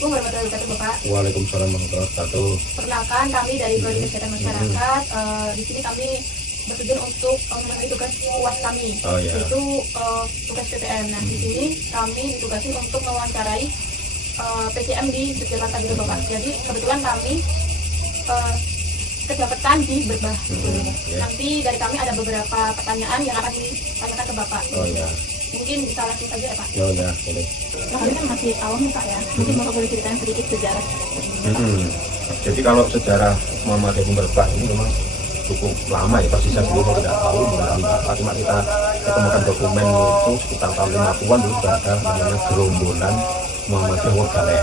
Assalamualaikum warahmatullahi wabarakatuh, Bapak. Waalaikumsalam warahmatullahi wabarakatuh. Perkenalkan, kami dari Prodi Kesehatan Masyarakat. Di sini kami bertujuan untuk memenuhi tugas UAS kami, yaitu tugas PPM. Nah, di sini kami ditugasi untuk mewawancarai PCM di Yogyakarta gitu, Bapak. Jadi kebetulan kami kedapatan di Berbah. Nanti dari kami ada beberapa pertanyaan yang akan ditanyakan ke Bapak. Mungkin bisa langsung saja ya, Pak. Boleh. Nah, kami kan masih awam nih, Pak, ya. Mungkin Bapak boleh ceritakan sedikit sejarah. Jadi kalau sejarah Muhammadiyah di Berbah ini memang cukup lama ya, pasti saya sebelumnya tidak tahu mengenai apa, cuma kita ketemukan dokumen itu sekitar tahun 50-an dulu sudah ada namanya gerombolan Muhammadiyah Wodgaleh.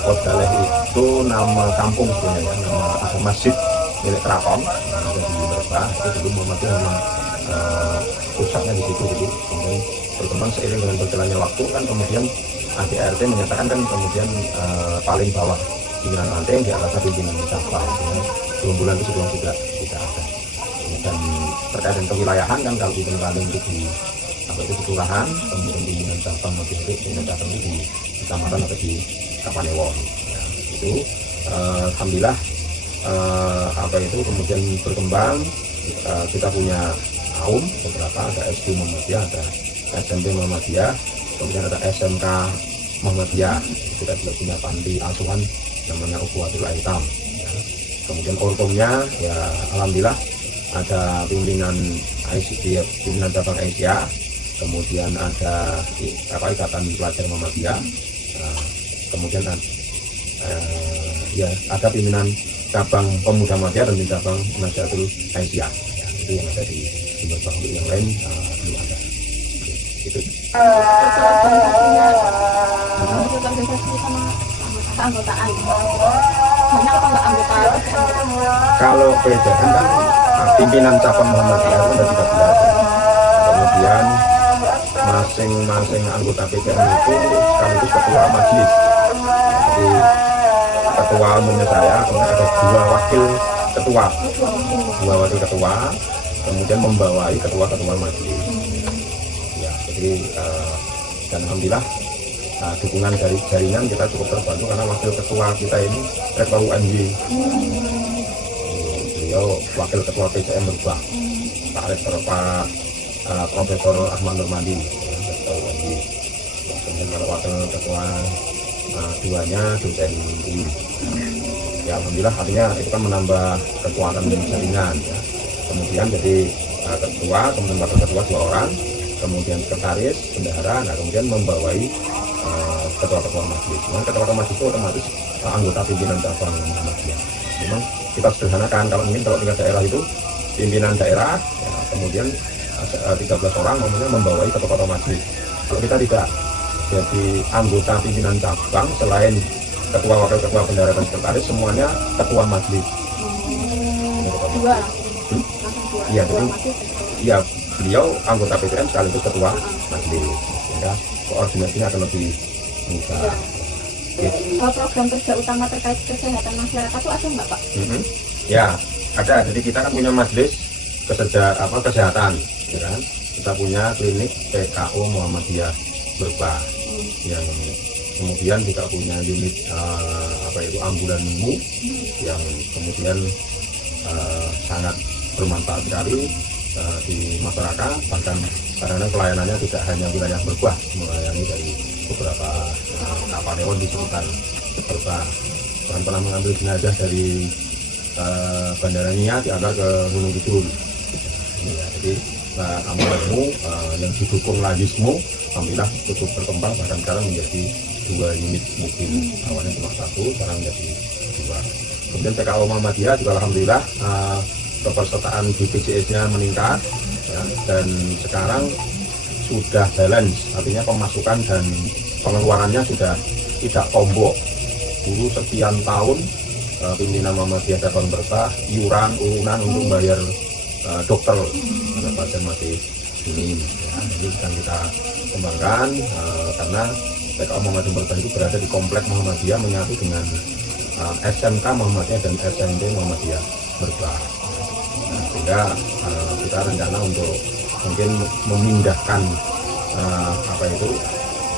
Wodgaleh itu nama kampung sebenarnya, nama masjid milik keraton yang ada di Berbah. Itu dulu Muhammadiyah memang pusatnya di situ, jadi kemudian berkembang seiring dengan berjalannya waktu kan, kemudian ADRT menyatakan kan kemudian paling bawah pimpinan ranting, di atas pimpinan cabang. Gerombolan itu sebelum juga tidak ada. Dan terkait dengan kewilayahan kan, kalau pimpinan ranting itu di kelurahan, kemudian pimpinan cabang masih itu pimpinan cabang itu di kecamatan atau di Kapanewon. Ya, itu alhamdulillah kemudian berkembang. Kita punya kaum beberapa, ada SD Muhammadiyah, ada SMP Muhammadiyah, kemudian ada SMK Muhammadiyah. Kita juga punya panti asuhan namanya Ukhuwatul Aitam. Kemudian ortomnya ya alhamdulillah ada pimpinan pimpinan cabang Asia, kemudian ada ikatan pelajar Muhammadiyah, kemudian ada pimpinan cabang pemuda Muhammadiyah dan cabang Nahdlatul Asia. Itu yang ada di Berbah. Untuk yang lain belum ada. Itu. Keanggotaan. Banyak apa enggak anggota? Kalau perbedaan kan pimpinan cabang Muhammadiyah itu ada 13. Kemudian masing-masing anggota PPM itu sekaligus ketua majelis. Jadi ketua umumnya saya, kemudian ada dua wakil ketua, kemudian membawai ketua majelis. Ya, jadi dan alhamdulillah dukungan dari jaringan kita cukup terbantu karena wakil ketua kita ini Rektor UNY. Beliau wakil ketua PCM Berbah, Pak Rektor Profesor Ahmad Nurmadi, Rektor UNY. Kemudian kalau wakil ketua duanya dosen UI. Ya alhamdulillah, artinya itu kan menambah kekuatan jaringan ya. Kemudian jadi ketua, kemudian wakil ketua 2 orang, kemudian sekretaris, bendahara, nah kemudian membawai ketua-ketua majelis. Nah, ketua-ketua majelis itu otomatis anggota pimpinan cabang Muhammadiyah. Memang kita sederhanakan, kalau tingkat daerah itu pimpinan daerah, ya, kemudian 13 orang kemudian membawai ketua-ketua majelis. Kalau kita tidak jadi anggota pimpinan cabang, selain ketua, wakil ketua, bendahara dan sekretaris, semuanya ketua majelis. Iya, jadi ya beliau anggota PPM sekaligus ketua majelis, sehingga koordinasinya akan lebih mudah. Program kerja utama terkait kesehatan masyarakat itu ada nggak, Pak? Ya ada. Jadi kita kan punya majelis kesehatan, ya kan? Kita punya klinik PKO Muhammadiyah Berbah, yang kemudian juga punya unit ambulanmu yang kemudian sangat bermanfaat sekali di masyarakat. Bahkan karena pelayanannya tidak hanya wilayah Berbah, melayani dari beberapa Kapanewon di sekitar Berbah. Bahkan pernah mengambil jenazah dari Bandara Nia diantar ke Gunung Kidul. Ya, jadi ambulanmu yang didukung Lajismu alhamdulillah cukup berkembang, bahkan sekarang menjadi 2 unit mobil. Awalnya cuma 1, sekarang menjadi 2. Kemudian PKO Muhammadiyah juga alhamdulillah kepesertaan BPJS-nya meningkat ya, dan sekarang sudah balance, artinya pemasukan dan pengeluarannya sudah tidak tombok. Dulu sekian tahun pimpinan Muhammadiyah cabang Berbah urunan untuk bayar dokter karena pasien masih ini ya. Ini sedang kita kembangkan karena PKO Muhammadiyah Berbah itu berada di komplek Muhammadiyah menyatu dengan SMK Muhammadiyah dan SMP Muhammadiyah Berbah. Nah, sehingga kita rencana untuk mungkin memindahkan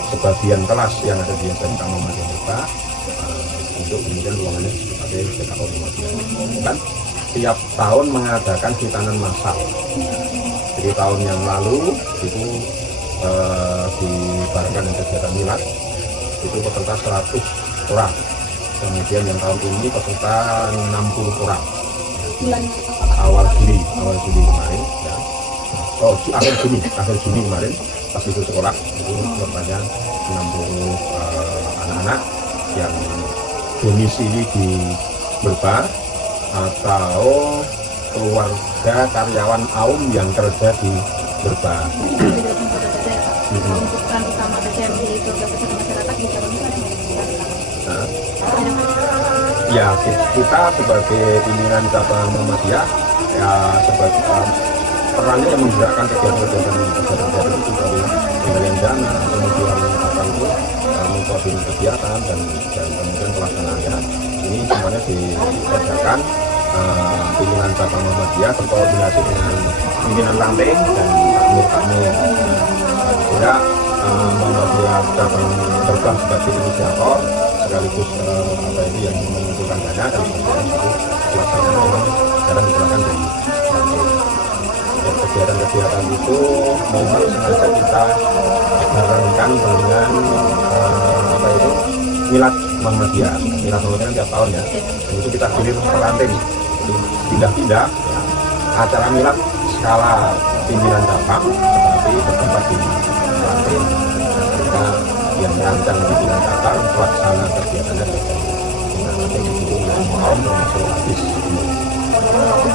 sebagian kelas yang ada di SMK Muhammadiyah Berbah untuk kemudian ruangannya sebagai PKO Muhammadiyah. Kan tiap tahun mengadakan hitanan massal. Jadi tahun yang lalu itu dibarengkan dengan kegiatan milad itu peserta 100 orang. Kemudian yang tahun ini peserta 60 orang. Bulan awal Juli kemarin ya. Akhir Juni kemarin pas itu sekolah itu korbannya 60 anak-anak yang domisili di Berbah atau keluarga karyawan AUM yang kerja di Berbah. untuk peran utama PCMI itu kesehatan masyarakat di cabang ini Nah, ya kita sebagai pimpinan cabang Muhammadiyah ya sebagai perannya yang menggerakkan kegiatan itu dari pemberian dana, kemudian apa itu mengkoordinasi kegiatan dan kemudian pelaksanaannya ini semuanya dikerjakan pimpinan cabang Muhammadiyah berkoordinasi dengan pimpinan ranting dan takmir. Sehingga Muhammadiyah cabang Berbah sebagai inisiator sekaligus apa itu yang mengumpulkan dana dan kemudian itu pelaksanaan memang sekarang dikerjakan dari ranting. Kegiatan-kegiatan itu memang sengaja kita barengkan dengan apa itu milad Muhammadiyah. Milad Muhammadiyah tiap tahun ya. Dan itu kita gilir per ranting. Pindah-pindah ya. Acara milad skala pimpinan cabang tetapi bertempat di ranting. Kita yang merancang pimpinan cabang pelaksana kegiatannya dari ranting itu yang mau termasuk habis.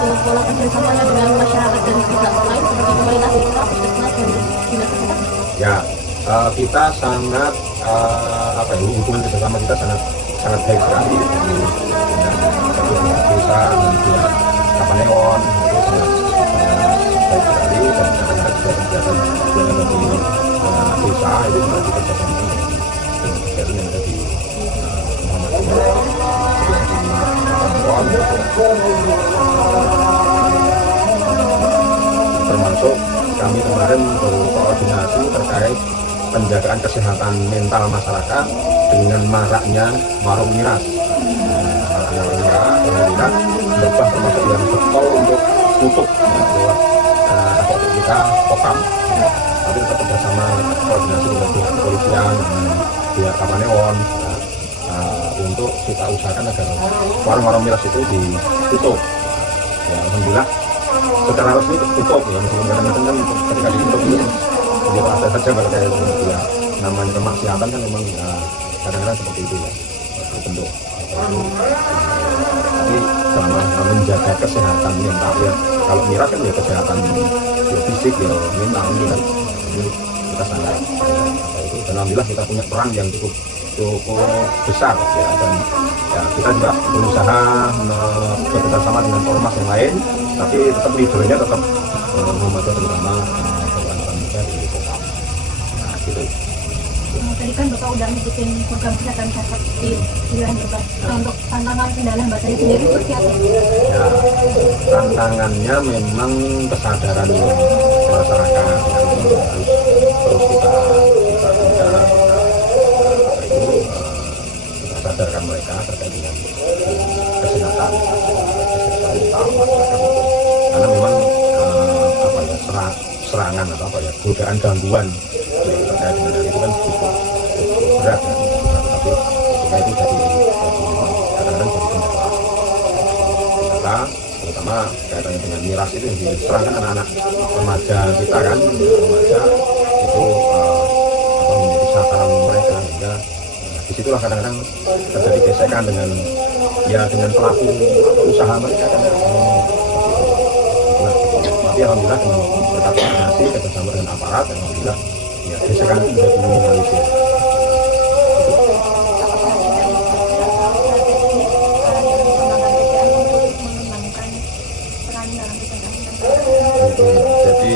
untuk pola kerjasamanya dengan masyarakat dan pihak lain seperti pemerintah desa, puskesmas dan dinas kesehatan. Ya, kita sangat hubungan kerjasama kita sangat baik sekali dengan satu pihak desa dan pihak Kapanewon itu sangat baik sekali dan kadang-kadang kegiatan yang ada di desa itu juga dikerjasama dengan kegiatan yang ada di Muhammadiyah seperti di Kapanewon termasuk kami kemarin berkoordinasi terkait penjagaan kesehatan mental masyarakat dengan maraknya warung miras. Alhamdulillah Berbah termasuk yang betul untuk tutup lewat efek kita Pokam, tapi tetap bersama koordinasi dengan pihak kepolisian dengan pihak Kapanewon untuk kita usahakan agar warung-warung miras itu ditutup. Ya, alhamdulillah secara resmi tutup ya, meskipun kadang-kadang kan ketika ditutup itu ya ada saja kayak ya namanya kemaksiatan kan memang kadang-kadang seperti itu ya bentuk tapi selama menjaga kesehatan mental ya kalau miras kan ya kesehatan ya, fisik ya mental ini kan ini kita sangat itu dan alhamdulillah kita punya peran yang cukup besar ya dan ya kita juga berusaha bekerjasama dengan ormas yang lain tapi tetap leadernya tetap Muhammadiyah terutama orang-orang muda di kota. Nah gitu. Tadi kan Bapak udah ngikutin program kesehatan masyarakat di wilayah Berbah. Untuk tantangan kendala hambatan sendiri seperti apa? Ya, tantangannya memang kesadaran masyarakat yang harus terus kita sadarkan mereka terkait dengan kesehatan mental masyarakat itu karena memang serangan atau godaan gangguan terkait dengan itu kan cukup berat kan tapi ketika itu jadi kadang-kadang jadi kendala terutama kaitannya dengan miras itu yang diserangkan anak-anak remaja kita kan remaja itu menjadi sasaran mereka hingga disitulah kadang-kadang terjadi gesekan dengan pelaku usaha mereka kan tapi alhamdulillah dengan berkat koordinasi kerjasama dengan aparat dan alhamdulillah ya gesekan itu bisa diminimalisir. Jadi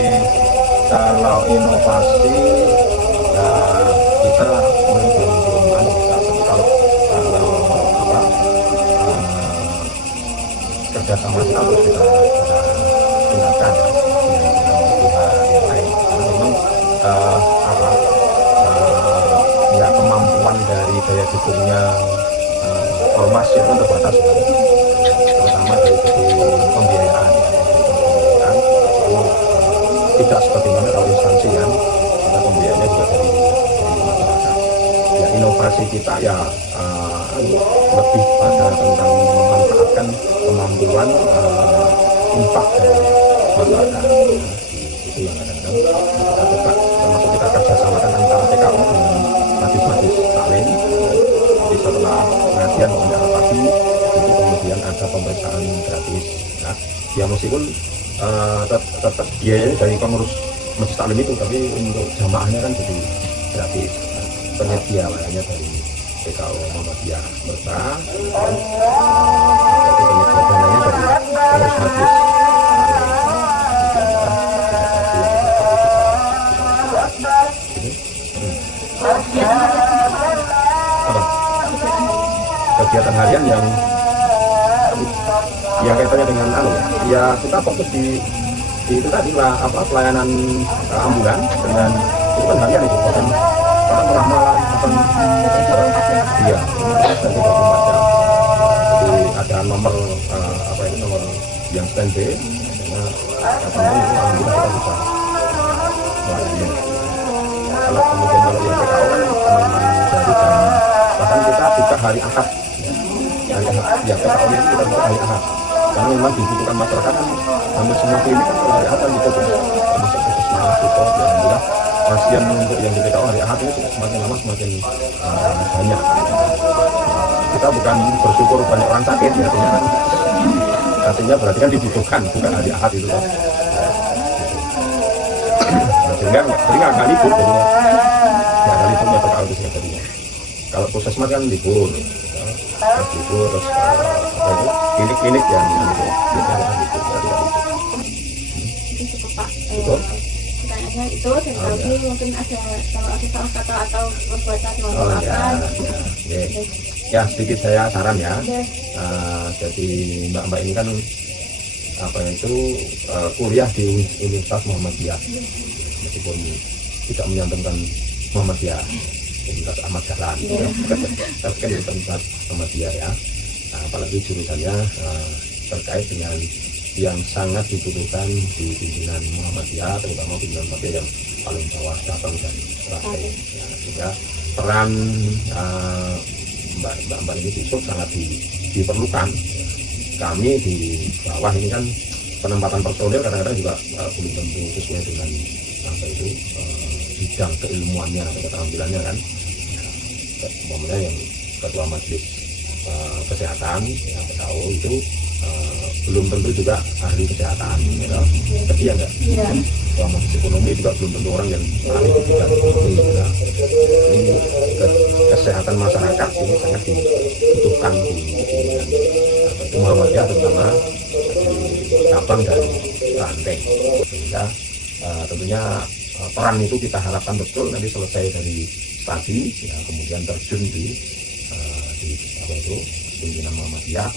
kalau inovasi ya kita belum tapi kalau kerjasama kita harus kita tingkatkan dengan pihak yang lain karena memang kemampuan dari daya dukungnya ormas itu kan terbatas, terutama dari segi pembiayaan. Tidak sebagaimana kalau instansi kan, kita pembiayaannya juga dari masyarakat. Ya inovasi kita ya lebih pada tentang memanfaatkan kemampuan infak dari masyarakat. Itu yang kadang-kadang kita coba, termasuk kita kerjasamakan antara TKO dengan majlis-majlis taklim. Jadi setelah pengajian wawancara pagi itu kemudian ada pemeriksaan gratis. Nah, ya meskipun tetap biayanya dari pengurus majlis taklim itu, tapi untuk jamaahnya kan jadi gratis. Nah, penyedia layaknya dari TKO Muhammadiyah Merbah, jadi penyedia dananya dari pengurus majlis. Kegiatan harian yang kaitannya dengan ya kita fokus di itu tadi lah, pelayanan ambulan dengan itu kan harian itu kan orang malam akan iya dan 24 jam. Jadi ada nomor nomor yang standby, alhamdulillah kita bisa melayani. Kalau kemudian kalau yang PKO kan memang dari jam, bahkan kita buka hari Ahad. Hari Ahad, ya PKO ini kita buka hari Ahad. Karena memang dibutuhkan masyarakat kan, hampir semua klinik kan hari Ahad kan ditutup, termasuk puskesmas itu. Alhamdulillah pasien untuk yang di PKO hari Ahad ini semakin lama semakin banyak. Kita bukan bersyukur banyak orang sakit, ya, artinya berarti kan dibutuhkan bukan hari Ahad itu kan. Sehingga nggak libur, jadinya nggak liburnya PKO itu sih jadinya. Kalau puskesmas kan libur, terus klinik-klinik yang biasanya libur, tidak libur. Cukup Pak. Betul. Pertanyaannya itu, dan lagi mungkin ada kalau ada salah kata atau perbuatan ya sedikit saya saran ya. Jadi mbak-mbak ini kan kuliah di Universitas Muhammadiyah, meskipun tidak menyantumkan Muhammadiyah, Universitas Ahmad Dahlan, tapi kan Universitas Muhammadiyah ya. Apalagi jurusannya terkait dengan yang sangat dibutuhkan di pimpinan Muhammadiyah, terutama pimpinan Muhammadiyah yang paling bawah, cabang dan rantai. Ya, sehingga peran mbak ini besok sangat diperlukan. Kami di bawah ini kan penempatan personil kadang-kadang juga belum tentu sesuai dengan bidang keilmuannya atau keterampilannya kan. Umpamanya yang ketua majelis kesehatan yang tahu itu belum tentu juga ahli kesehatan, ya. Tapi ya enggak. Ketua majelis ekonomi juga belum tentu orang yang ahli bidang ekonomi. Ya. Ini kesehatan masyarakat ini sangat dibutuhkan di Muhammadiyah, terutama di cabang dan rantai. Sehingga tentunya peran itu kita harapkan betul nanti selesai dari studi, ya, kemudian terjun di pimpinan Muhammadiyah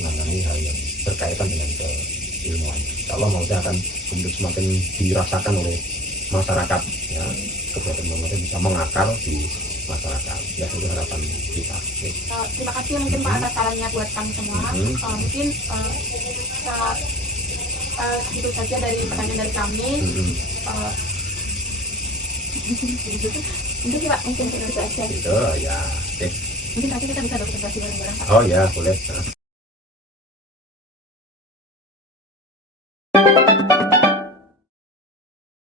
menangani hal yang berkaitan dengan keilmuan. Kalau mau saya akan kemudian semakin dirasakan oleh masyarakat, ya, kegiatan Muhammadiyah bisa mengakar di masyarakat. Ya, itu harapan kita. Terima kasih mungkin Pak atas sarannya buat kami semua. Mungkin itu saja dari pertanyaan dari kami. Mungkin Pak, mungkin itu saja. Itu ya. Mungkin nanti kita bisa dokumentasi bareng-bareng Pak. Oh ya, boleh.